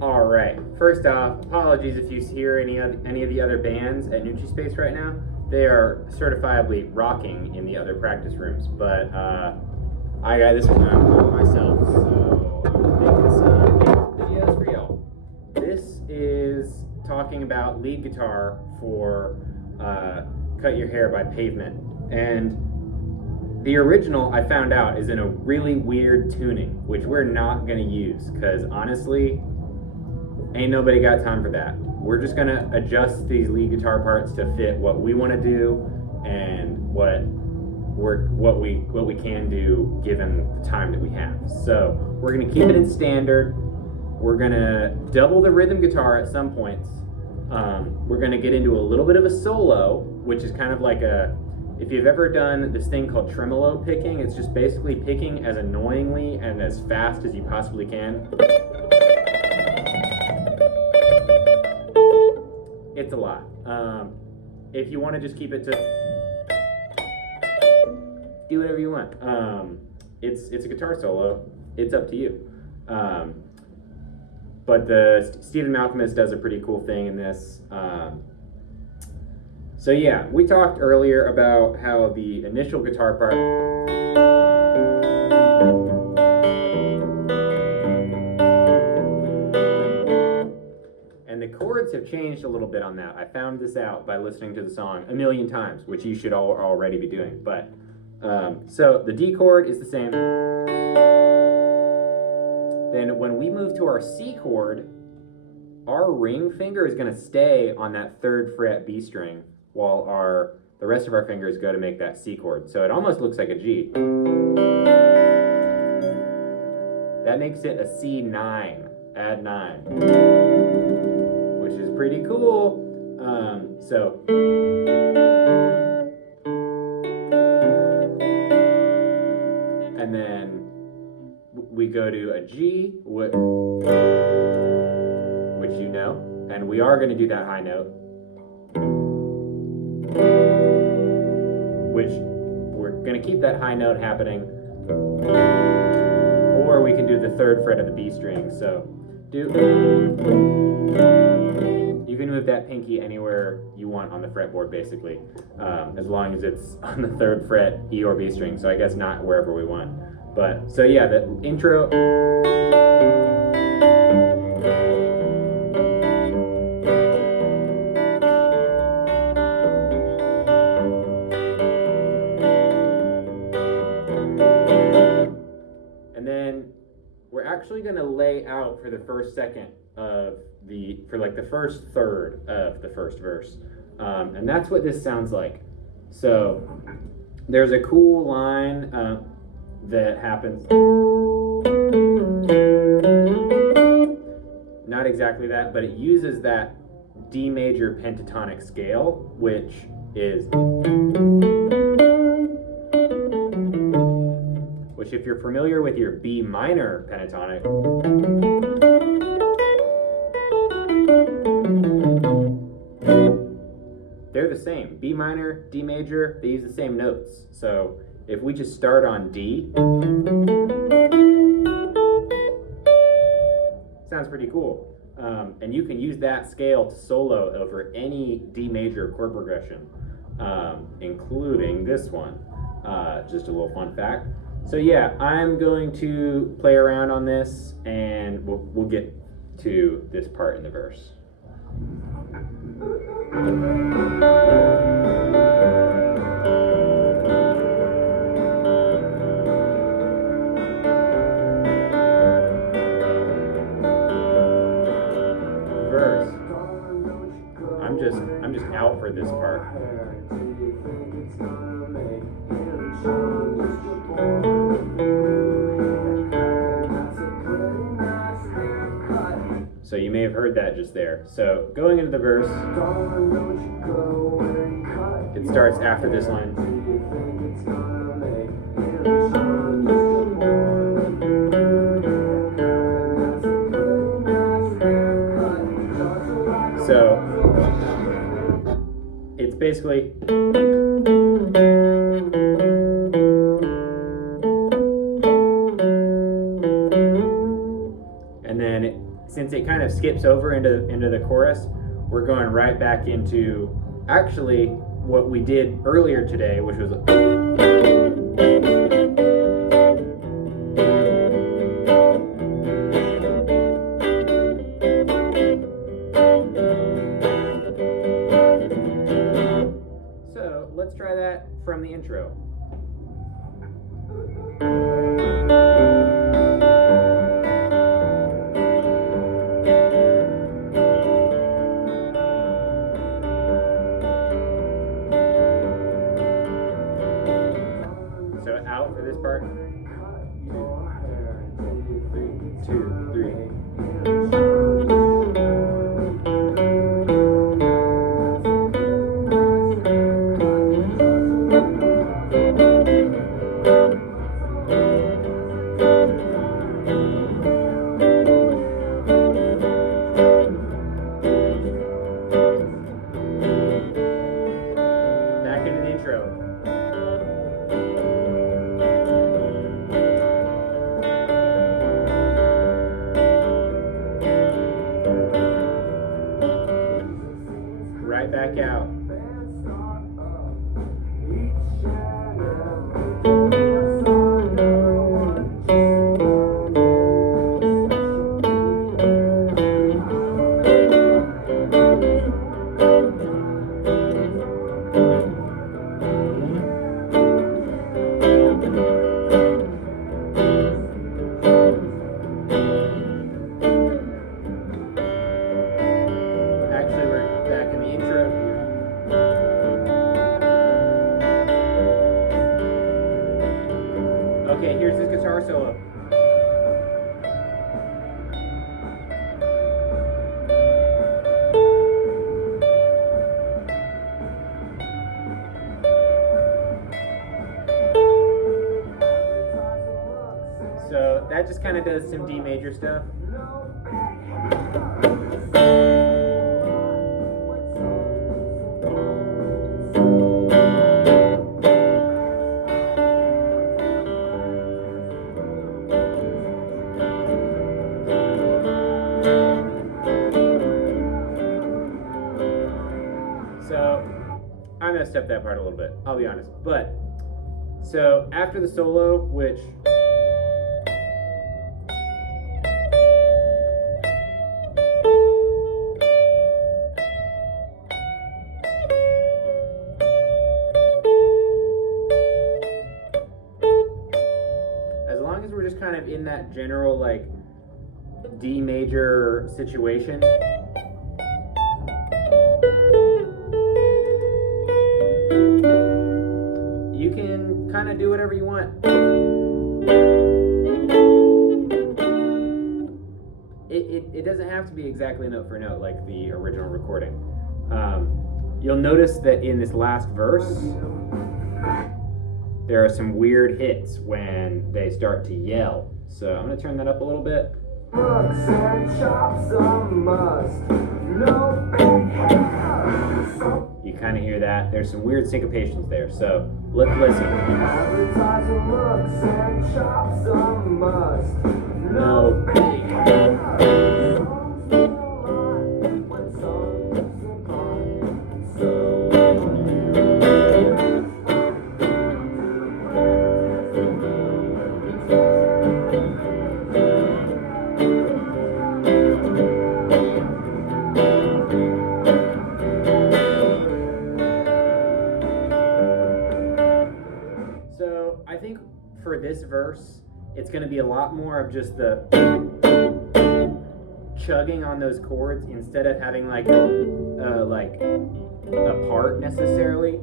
All right. First off, apologies if you hear any of the other bands at NutriSpace right now. They are certifiably rocking in the other practice rooms, but I got this one all myself, so I'm making some videos for y'all. This is talking about lead guitar for "Cut Your Hair" by Pavement, and the original I found out is in a really weird tuning, which we're not gonna use because honestly, ain't nobody got time for that. We're just gonna adjust these lead guitar parts to fit what we want to do and what we can do given the time that we have. So we're gonna keep it in standard. We're gonna double the rhythm guitar at some points. We're gonna get into a little bit of a solo, which is kind of like if you've ever done this thing called tremolo picking, it's just basically picking as annoyingly and as fast as you possibly can. It's a lot. If you want to just keep it to do whatever you want. It's a guitar solo. It's up to you. But the Stephen Malcolmus does a pretty cool thing in this. So yeah, we talked earlier about how the initial guitar part and the chords have changed a little bit on that. I found this out by listening to the song a million times, which you should already be doing. But so the D chord is the same. Then when we move to our C chord, our ring finger is going to stay on that 3rd fret B string, while the rest of our fingers go to make that C chord. So it almost looks like a G. That makes it a C9, add 9, which is pretty cool. And then we go to a G, which you know, and we are going to do that high note, which we're going to keep that high note happening, or we can do the 3rd fret of the B string. So you can move that pinky anywhere you want on the fretboard basically, as long as it's on the 3rd fret E or B string, so I guess not wherever we want. But so yeah, the intro. And then we're actually going to lay out for the first second of the first third of the first verse. And that's what this sounds like. So there's a cool line that happens. Not exactly that, but it uses that D major pentatonic scale, which if you're familiar with your B minor pentatonic, they're the same. B minor, D major, they use the same notes. So if we just start on D, sounds pretty cool. And you can use that scale to solo over any D major chord progression, including this one. Just a little fun fact. So yeah, I'm going to play around on this, and we'll get to this part in the verse. Verse. I'm just out for this part. So you may have heard that just there. So going into the verse, it starts after this line. So it's basically and then since it kind of skips over into the chorus, we're going right back into actually what we did earlier today, which was so let's try that from the intro. So out for this part. 2, 3. Back into the intro. Right back out. Actually, we're back in the intro here. Okay, here's this guitar solo. So that just kind of does some D major stuff. So I messed up that part a little bit, I'll be honest. But so after the solo, which as long as we're just kind of in that general like D major situation, you can kind of do whatever you want. It doesn't have to be exactly note for note like the original recording. You'll notice that in this last verse, there are some weird hits when they start to yell. So I'm going to turn that up a little bit. You kind of hear that. There's some weird syncopations there. So let's listen. No big. So I think for this verse, it's going to be a lot more of just the chugging on those chords instead of having like a part necessarily.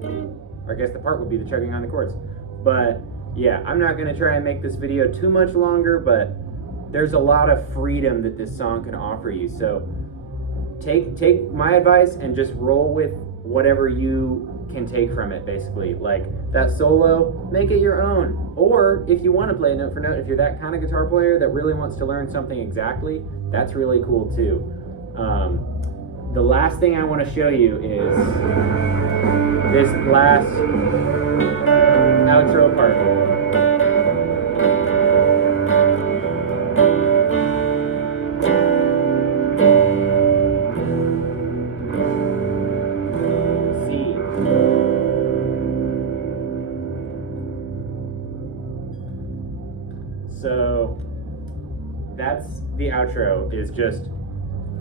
Or I guess the part would be the chugging on the chords. But yeah, I'm not going to try and make this video too much longer, but there's a lot of freedom that this song can offer you. So take my advice and just roll with whatever you can take from it, basically. Like that solo, make it your own. Or if you want to play note for note, if you're that kind of guitar player that really wants to learn something exactly, that's really cool too. The last thing I want to show you is this last outro part. So that's the outro, is just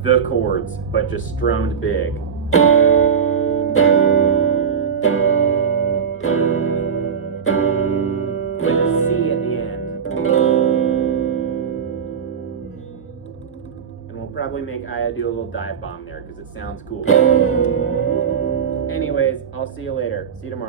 the chords, but just strummed big. With a C at the end. And we'll probably make Aya do a little dive bomb there because it sounds cool. Anyways, I'll see you later. See you tomorrow.